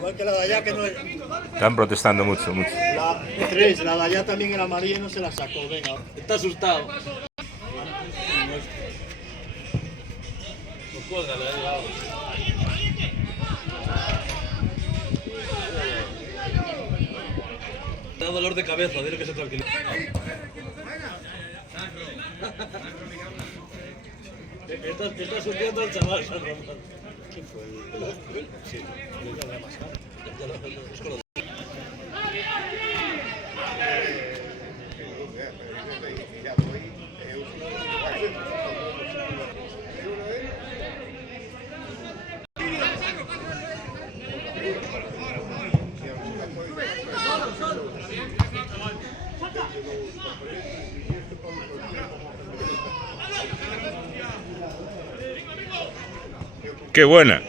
Igual que la de allá que no es. Están protestando mucho, mucho. La 3, la de allá también era amarilla y no se la sacó. Venga, está asustado. Da dolor de cabeza, dile que se tranquilice. Estás hundiendo al chaval, San Román. ¿Quién fue? Sí, ¡Qué buena!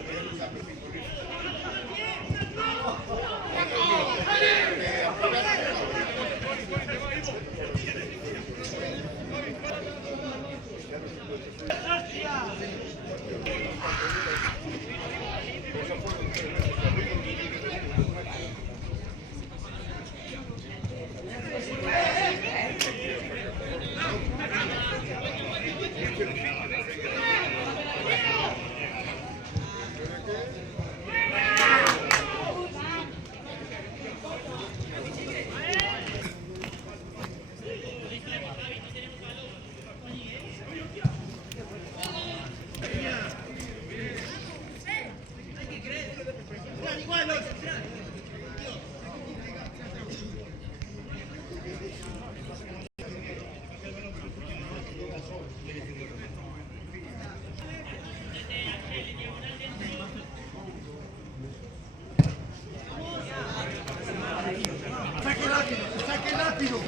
¡Saque rápido!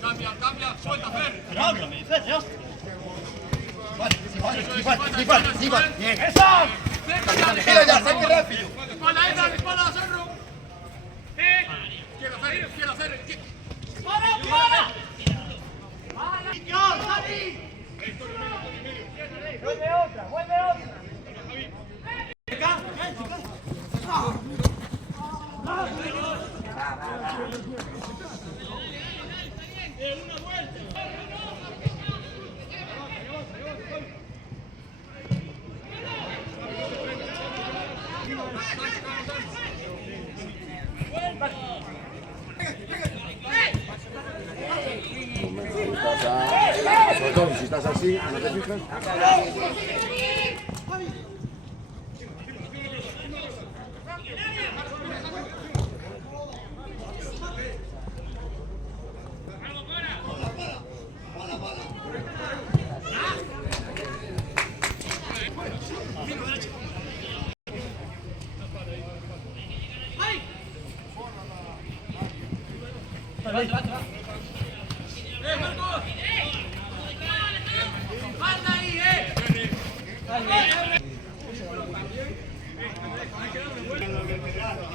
Cambia, suelta, Fer. Pero háblame, Fer, ya. Vale. Bien. ¡Eso! Gira ya, saque rápido. Espalda, Cerro. Quiero hacer. ¡Para! ¡Vuelve otra! Sobre todo si estás así, no te fijas.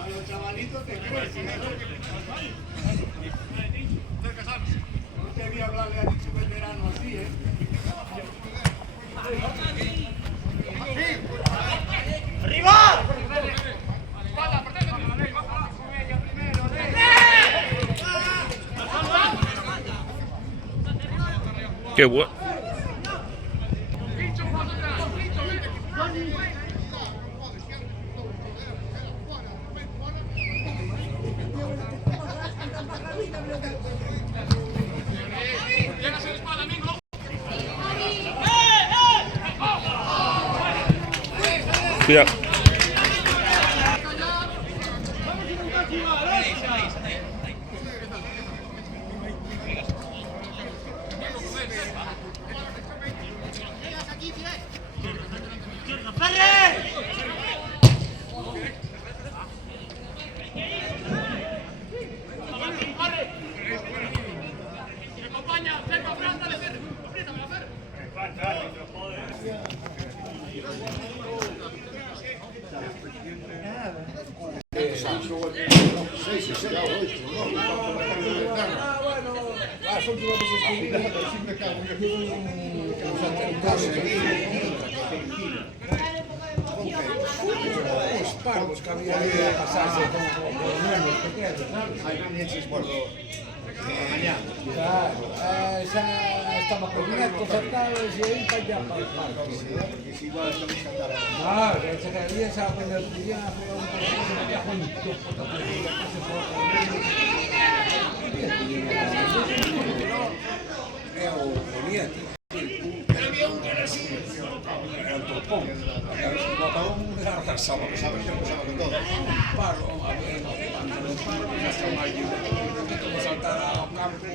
Los chavalitos te crecen. No debía hablarle a dicho veterano así, ¿eh? ¡Arriba! ¡Qué bueno! Cuidado. Cabía de pasarse como menos pequeños, ¿sabes? Hay pendientes por mañana. Claro, esa estaba con netos cercados y ahí para allá para el parque. Porque si igual estamos cantando. Claro, esa caía esa apenas día fue un poco que se metía junto. Venía, era un topón. Sábado con todo. Paro, a ver, un paro, ya está mal, como saltar ao campo.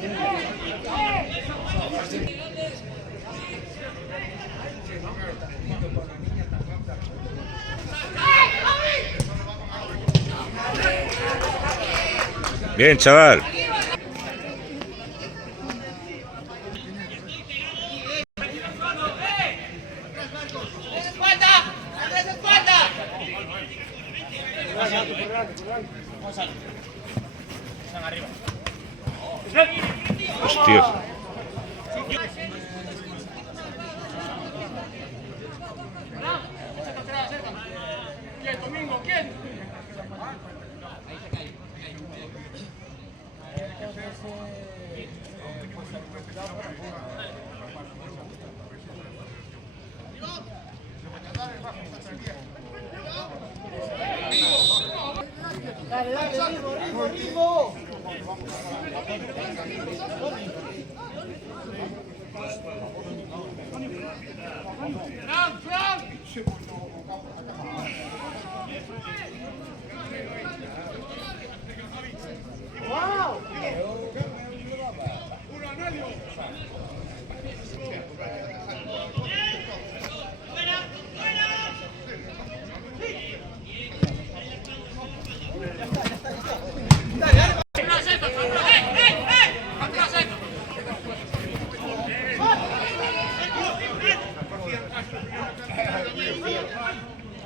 Bien, chaval. Hostias.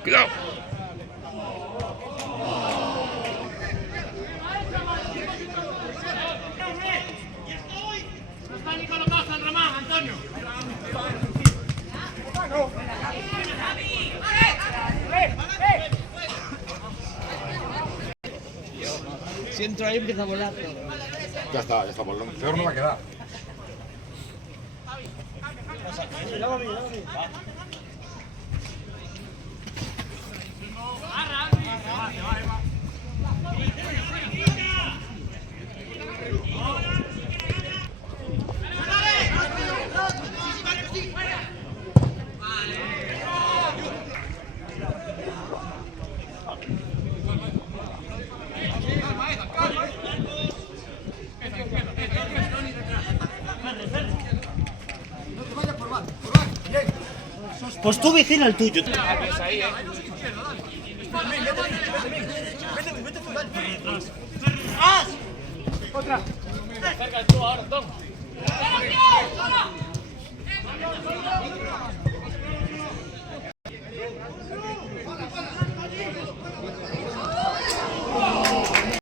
Cuidado. Si entro ahí empieza a volar todo. Ya está, peor no va a quedar. Pues tú vigila el tuyo. Otra. Cerca tú ahora, Tom.